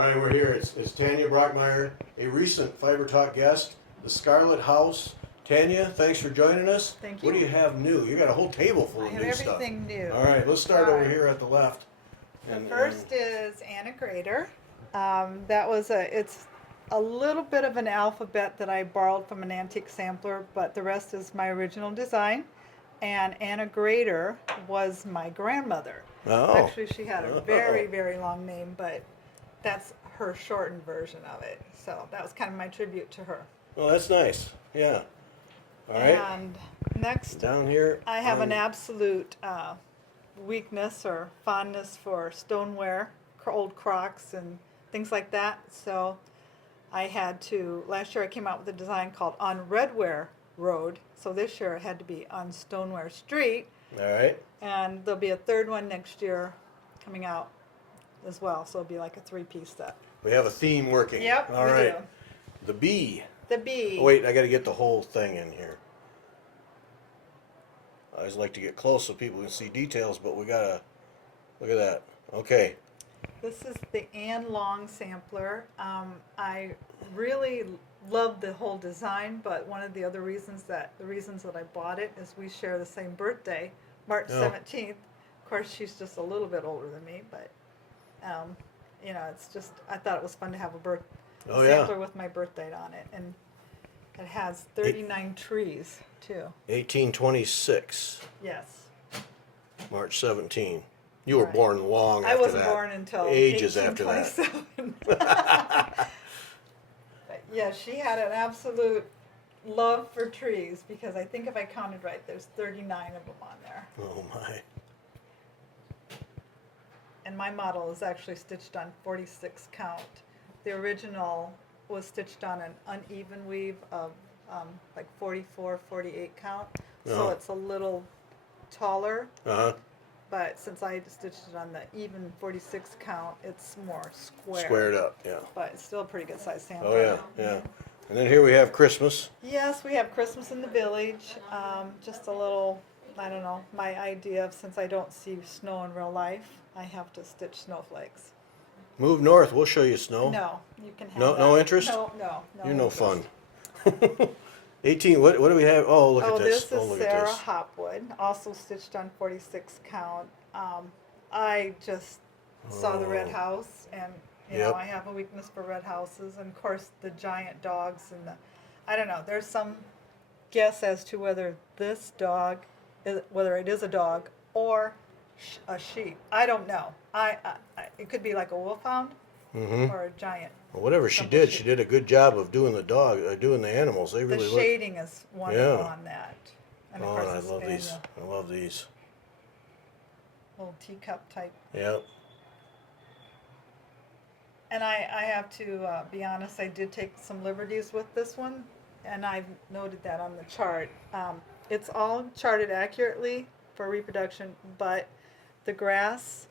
All right, we're here. It's Tanya Brockmeyer, a recent Fiber Talk guest, the Scarlett House. Tanya, thanks for joining us. Thank you. What do you have new? You got a whole table full of I new have stuff. everything new. All right, let's start All over right. here at the left. The first is Anna Grader. It's a little bit of an alphabet that I borrowed from an antique sampler, but the rest is my original design. And Anna Grader was my grandmother. Oh. Actually, she had a very, very long name, but that's her shortened version of it. So that was kind of my tribute to her. Oh, that's nice. Yeah. All right. And next, Down here. I have an absolute weakness or fondness for stoneware, old crocks and things like that. So I had to, last year I came out with a design called On Redware Road. So this year it had to be on Stoneware Street. All right. And there'll be a third one next year coming out as well. So it'll be like a 3-piece set. We have a theme working. Yep, All we right. do. The bee. The bee. Oh, wait, I got to get the whole thing in here. I always like to get close so people can see details, but we got to look at that. Okay. This is the Ann Long sampler. I really love the whole design, but one of the other reasons that I bought it is we share the same birthday, March 17th. Of course, she's just a little bit older than me, but you know, it's just I thought it was fun to have a sampler with my birth date on it, and it has 39 trees too. 1826, Yes. March 17. You were Right. born long after I wasn't that. born until Ages after that. 1827. But yeah, she had an absolute love for trees because I think if I counted right, there's 39 of them on there. Oh my. And my model is actually stitched on 46 count. The original was stitched on an uneven weave of like 44, 48 count. So Oh. it's a little taller. Uh-huh. But since I stitched it on the even 46 count, it's more square. Squared up, yeah. But it's still a pretty good size sampler. Oh yeah, yeah. And then here we have Christmas. Yes, we have Christmas in the Village. Just a little, I don't know, my idea of since I don't see snow in real life, I have to stitch snowflakes. Move north, we'll show you snow. No, you can have No- that. no interest? No. You're no interest. fun. 18, what do we have? Oh, look at this. This is Look at Sarah this. Hopwood, also stitched on 46 count. I just saw the red house, and you know Yep. I have a weakness for red houses, and of course the giant dogs and I don't know. There's some guess as to whether this dog, whether it is a dog or a sheep. I don't know. It could be like a wolfhound or a giant. Well, whatever she Something did, she- she did a good job of doing the doing the animals. They The really look. shading is wonderful Yeah. on that. And of Oh, course and I the love these. spaniel, I love these. little teacup type. Yep. And I have to be honest, I did take some liberties with this one, and I've noted that on the chart. It's all charted accurately for reproduction, but the grass,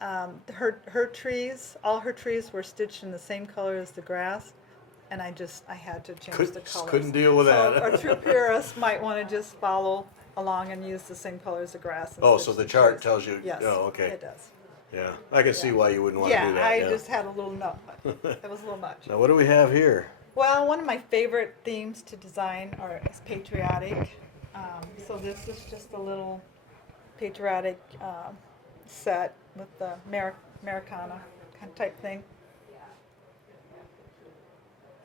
her trees, all her trees were stitched in the same color as the grass, and I had to change the colors. Couldn't deal with So that. a true purist might want to just follow along and use the same color as the grass. and Oh, stitch so the trees. chart tells you. Yes, Oh, okay. it does. Yeah, I can see why you wouldn't want to do that. I yeah. just had a little no, it was a little much. Now, what do we have here? Well, one of my favorite themes to design is patriotic. So this is just a little patriotic set with the Americana kind of type thing.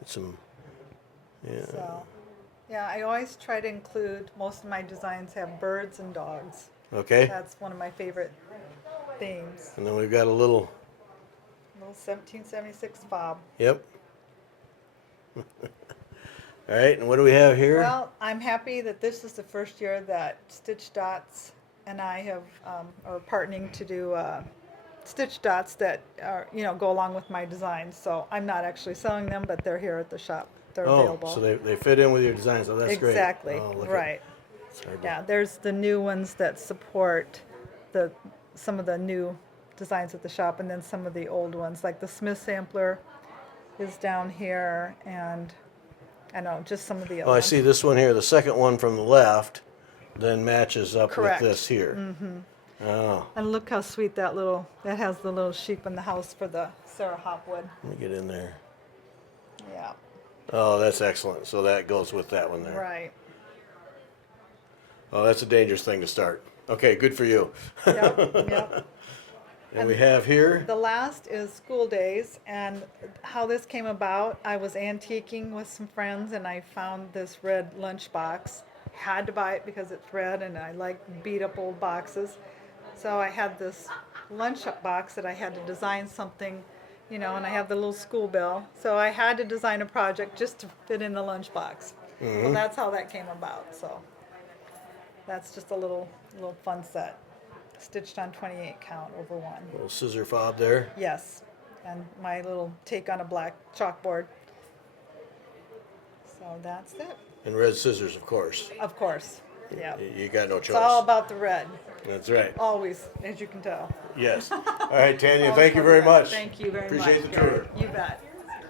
Some. Yeah. So, yeah, I always try to include, most of my designs have birds and dogs. Okay. That's one of my favorite themes. And then we've got a little. Little 1776 fob. Yep. All right, and what do we have here? Well, I'm happy that this is the first year that Stitch Dots and I have are partnering to do stitch dots that are, go along with my designs. So I'm not actually selling them, but they're here at the shop. They're available. So they fit in with your designs. Oh, that's great. Exactly. Oh, look at- Right. it's hard to- Yeah. There's the new ones that support some of the new designs at the shop, and then some of the old ones, like the Smith sampler is down here, and I know just some of the other Oh, I ones. see this one here. The second one from the left then matches up Correct. with this here. Oh, And look how sweet that has the little sheep in the house for the Sarah Hopwood. Let me get in there. Yeah. Oh, that's excellent. So that goes with that one there. Right. Oh, that's a dangerous thing to start. Okay, good for you. Yep. Yep. And we have here. The last is school days, and how this came about. I was antiquing with some friends, and I found this red lunchbox. Had to buy it because it's red, and I like beat up old boxes. So I had this lunch box that I had to design something, and I have the little school bell. So I had to design a project just to fit in the lunchbox. So that's how that came about. So that's just a little fun set. Stitched on 28 count over one. Little scissor fob there. Yes, and my little take on a black chalkboard. So that's it. And red scissors, of course. Of course, yeah. You got no choice. It's all about the red, That's right. always, as you can tell. Yes. All right, Tanya, Always thank you about the very red. much. Thank you very much. Appreciate the Gary. tour. You bet.